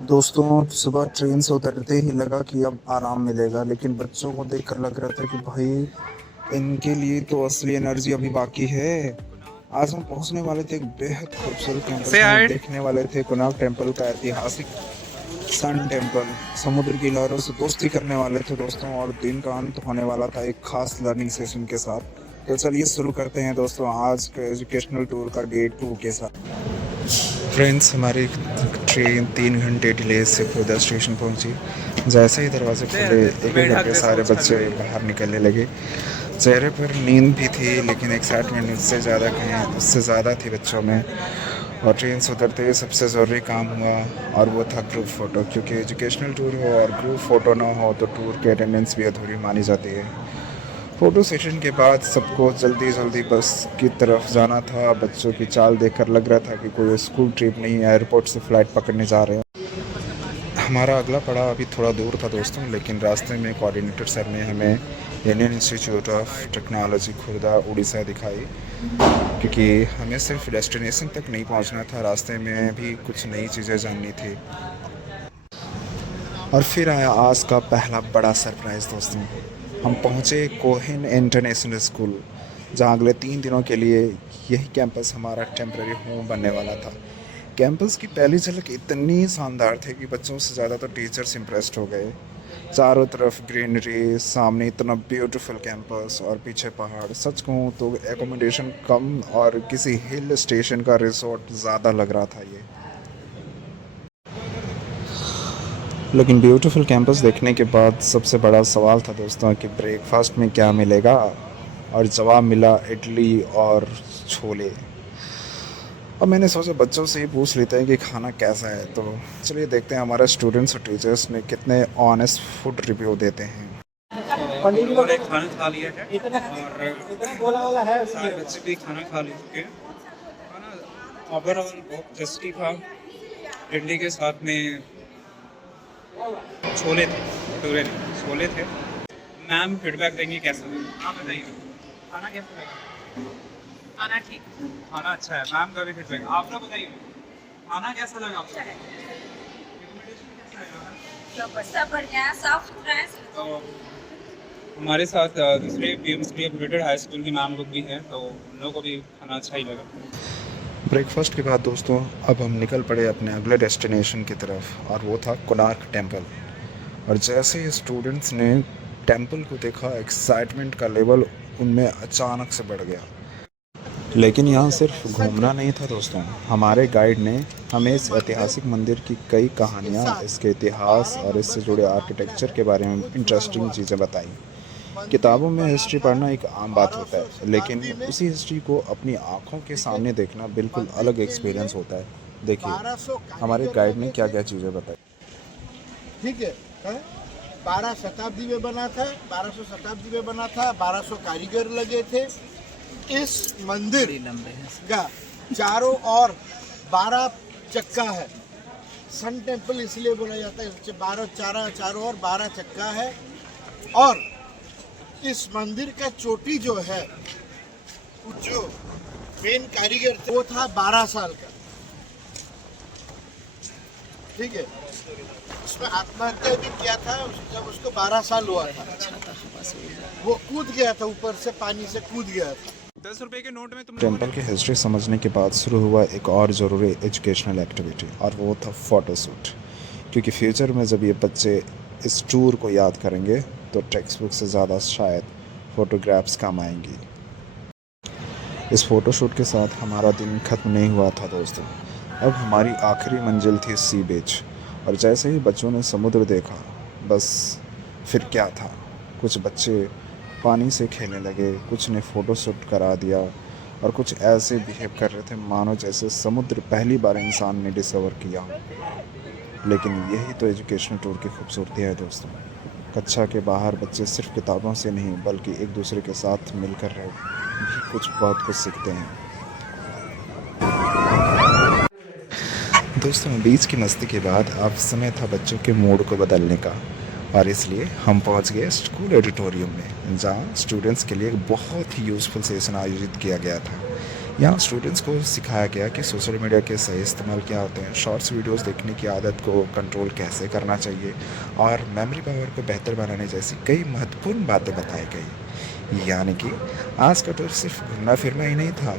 दोस्तों सुबह ट्रेन से उतरते ही लगा कि अब आराम मिलेगा, लेकिन बच्चों को देखकर लग रहा था कि भाई इनके लिए तो असली एनर्जी अभी बाकी है। आज हम पहुंचने वाले थे एक बेहद खूबसूरत कैंपस Say में, hi. देखने वाले थे कोणार्क टेम्पल का ऐतिहासिक सन टेम्पल। समुद्र की लहरों से दोस्ती करने वाले थे दोस्तों, और दिन का अंत होने वाला था एक खास लर्निंग सेशन के साथ। तो चलिए शुरू करते हैं दोस्तों आज के एजुकेशनल टूर का डे 2 के साथ। फ्रेंड्स, हमारी ट्रेन 3 घंटे डिले से खुदा स्टेशन पहुंची। जैसे ही दरवाजे खुले एक एक मेढक करके जैसा सारे उछल बच्चे रही है। बाहर निकलने लगे। चेहरे पर नींद भी थी, लेकिन एक्साइटमेंट उससे ज़्यादा थी बच्चों में। और ट्रेन से उतरते ही सबसे ज़रूरी काम हुआ, और वो था ग्रुप फ़ोटो। क्योंकि एजुकेशनल टूर हो और ग्रुप फ़ोटो ना हो तो टूर की अटेंडेंस भी अधूरी मानी जाती है। फ़ोटो सेशन के बाद सबको जल्दी जल्दी बस की तरफ जाना था। बच्चों की चाल देखकर लग रहा था कि कोई स्कूल ट्रिप नहीं, एयरपोर्ट से फ़्लाइट पकड़ने जा रहे हैं। हमारा अगला पड़ाव अभी थोड़ा दूर था दोस्तों, लेकिन रास्ते में कोऑर्डिनेटर सर ने हमें Indian institute of technology Khurda Orissa दिखाई। क्योंकि हमें सिर्फ डेस्टिनेशन तक नहीं पहुंचना था, रास्ते में भी कुछ नई चीज़ें जाननी थी। और फिर आया आज का पहला बड़ा सरप्राइज़ दोस्तों। हम पहुंचे कोहिन इंटरनेशनल स्कूल, जहां अगले 3 दिनों के लिए यही कैंपस हमारा टेम्प्रेरी होम बनने वाला था। कैंपस की पहली झलक इतनी शानदार थी कि बच्चों से ज़्यादा तो टीचर्स इम्प्रेस्ड हो गए। चारों तरफ ग्रीनरी, सामने इतना ब्यूटीफुल कैंपस और पीछे पहाड़। सच कहूँ तो एकोमोडेशन कम और किसी हिल स्टेशन का रिसोर्ट ज़्यादा लग रहा था ये। लेकिन ब्यूटीफुल कैंपस देखने के बाद सबसे बड़ा सवाल था दोस्तों कि ब्रेकफास्ट में क्या मिलेगा। और जवाब मिला इडली और छोले। अब मैंने सोचा बच्चों से ही पूछ लेते हैं कि खाना कैसा है। तो चलिए देखते हैं हमारे स्टूडेंट्स और टीचर्स में कितने ऑनेस्ट फूड रिव्यू देते हैं। उन्होंने खाना खा लिया है और सारे बच्चे भी खाना खा ले चुके हैं। खाना ओवरऑल बहुत टेस्टी था। इडली के साथ में छोले थे, भटूरे नहीं छोले थे। मैम फीडबैक देंगे कैसा लगा, आप बताइए खाना कैसा लगा। खाना ठीक, खाना अच्छा है। मैम का भी फीडबैक आप लोग बताइए खाना कैसा लगा आपको। Recommendation कैसा है? सब बढ़िया साफ सुथरा है। तो हमारे साथ दूसरे पीएमसी अपडेटेड हाई स्कूल के मैम लोग भी हैं, तो उन लोगों को भी खाना अच्छा ही लगा। ब्रेकफास्ट के बाद दोस्तों अब हम निकल पड़े अपने अगले डेस्टिनेशन की तरफ, और वो था कोणार्क टेम्पल। और जैसे ही स्टूडेंट्स ने टेम्पल को देखा, एक्साइटमेंट का लेवल उनमें अचानक से बढ़ गया। लेकिन यहाँ सिर्फ घूमना नहीं था दोस्तों, हमारे गाइड ने हमें इस ऐतिहासिक मंदिर की कई कहानियाँ, इसके इतिहास और इससे जुड़े आर्किटेक्चर के बारे में इंटरेस्टिंग चीज़ें बताई। किताबों में हिस्ट्री पढ़ना एक आम बात होता है, लेकिन उसी हिस्ट्री को अपनी आंखों के सामने देखना बिल्कुल अलग एक्सपीरियंस होता है। देखिए हमारे गाइड ने क्या क्या चीज़ें बताई। ठीक है। 12 शताब्दी में बना था, 1200 शताब्दी में बना था, 1200 कारीगर लगे थे। इस मंदिर का चारों ओर 12 चक्का है। सन टेम्पल इसलिए बोला जाता है, 12 चारों ओर 12 चक्का है। और इस मंदिर का चोटी जो है, जो मेन कारीगर थे, वो था 12 साल का। ठीक है। उसमें आत्महत्या भी किया था जब उसको 12 साल हुआ था। वो कूद गया था, ऊपर से पानी से कूद गया था। 10 रुपए के नोट में तुम लोगों टेम्पल की हिस्ट्री समझने के बाद शुरू हुआ एक और ज़रूरी एजुकेशनल एक्टिविटी, और वो था फ़ोटोशूट। क्योंकि फ्यूचर में जब ये बच्चे इस टूर को याद करेंगे तो टेक्स्ट बुक से ज़्यादा शायद फ़ोटोग्राफ्स काम आएंगी। इस फ़ोटोशूट के साथ हमारा दिन ख़त्म नहीं हुआ था दोस्तों। अब हमारी आखिरी मंजिल थी सी बीच। और जैसे ही बच्चों ने समुद्र देखा, बस फिर क्या था, कुछ बच्चे पानी से खेलने लगे, कुछ ने फ़ोटोशूट करा दिया, और कुछ ऐसे बिहेव कर रहे थे मानो जैसे समुद्र पहली बार इंसान ने डिस्कवर किया हो। लेकिन यही तो एजुकेशनल टूर की खूबसूरती है दोस्तों। कक्षा के बाहर बच्चे सिर्फ किताबों से नहीं, बल्कि एक दूसरे के साथ मिलकर रह भी बहुत कुछ सीखते हैं। दोस्तों बीच की मस्ती के बाद अब समय था बच्चों के मूड को बदलने का, और इसलिए हम पहुंच गए स्कूल ऑडिटोरियम में, जहां स्टूडेंट्स के लिए एक बहुत ही यूज़फुल सेशन आयोजित किया गया था। यहाँ स्टूडेंट्स को सिखाया गया कि सोशल मीडिया के सही इस्तेमाल क्या होते हैं, शॉर्ट्स वीडियोस देखने की आदत को कंट्रोल कैसे करना चाहिए और मेमोरी पावर को बेहतर बनाने जैसी कई महत्वपूर्ण बातें बताई गई। यानी कि आज का टूर सिर्फ घूमना फिरना ही नहीं था,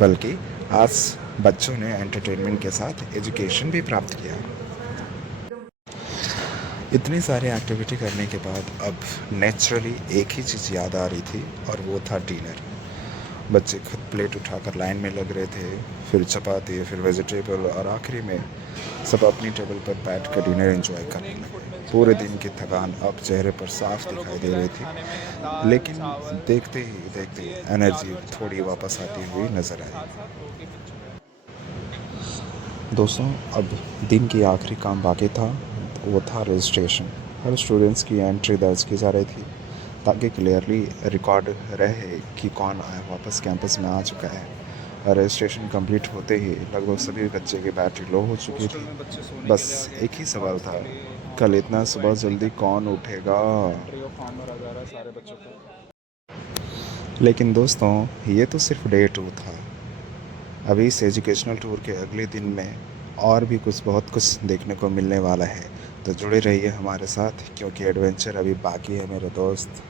बल्कि आज बच्चों ने एंटरटेनमेंट के साथ एजुकेशन भी प्राप्त किया। इतनी सारी एक्टिविटी करने के बाद अब नेचुरली एक ही चीज़ याद आ रही थी और वो था डिनर। बच्चे खुद प्लेट उठाकर लाइन में लग रहे थे, फिर चपाती, फिर वेजिटेबल और आखिरी में सब अपनी टेबल पर बैठ कर डिनर एंजॉय करने लगे। पूरे दिन की थकान अब चेहरे पर साफ दिखाई दे रही थी, लेकिन देखते ही एनर्जी थोड़ी वापस आती हुई नज़र आई। दोस्तों, अब दिन की आखिरी काम बाकी था, वो था रजिस्ट्रेशन। हर स्टूडेंट्स की एंट्री दर्ज की जा रही थी ताकि क्लियरली रिकॉर्ड रहे कि कौन वापस कैंपस में आ चुका है। और रजिस्ट्रेशन कंप्लीट होते ही लगभग सभी बच्चे की बैटरी लो हो चुकी थी। बस एक ही सवाल था, कल इतना सुबह जल्दी कौन उठेगा। लेकिन दोस्तों, ये तो सिर्फ डे 2 था। अभी इस एजुकेशनल टूर के अगले दिन में और भी बहुत कुछ देखने को मिलने वाला है, तो जुड़े रहिए हमारे साथ क्योंकि एडवेंचर अभी बाकी है मेरे दोस्त।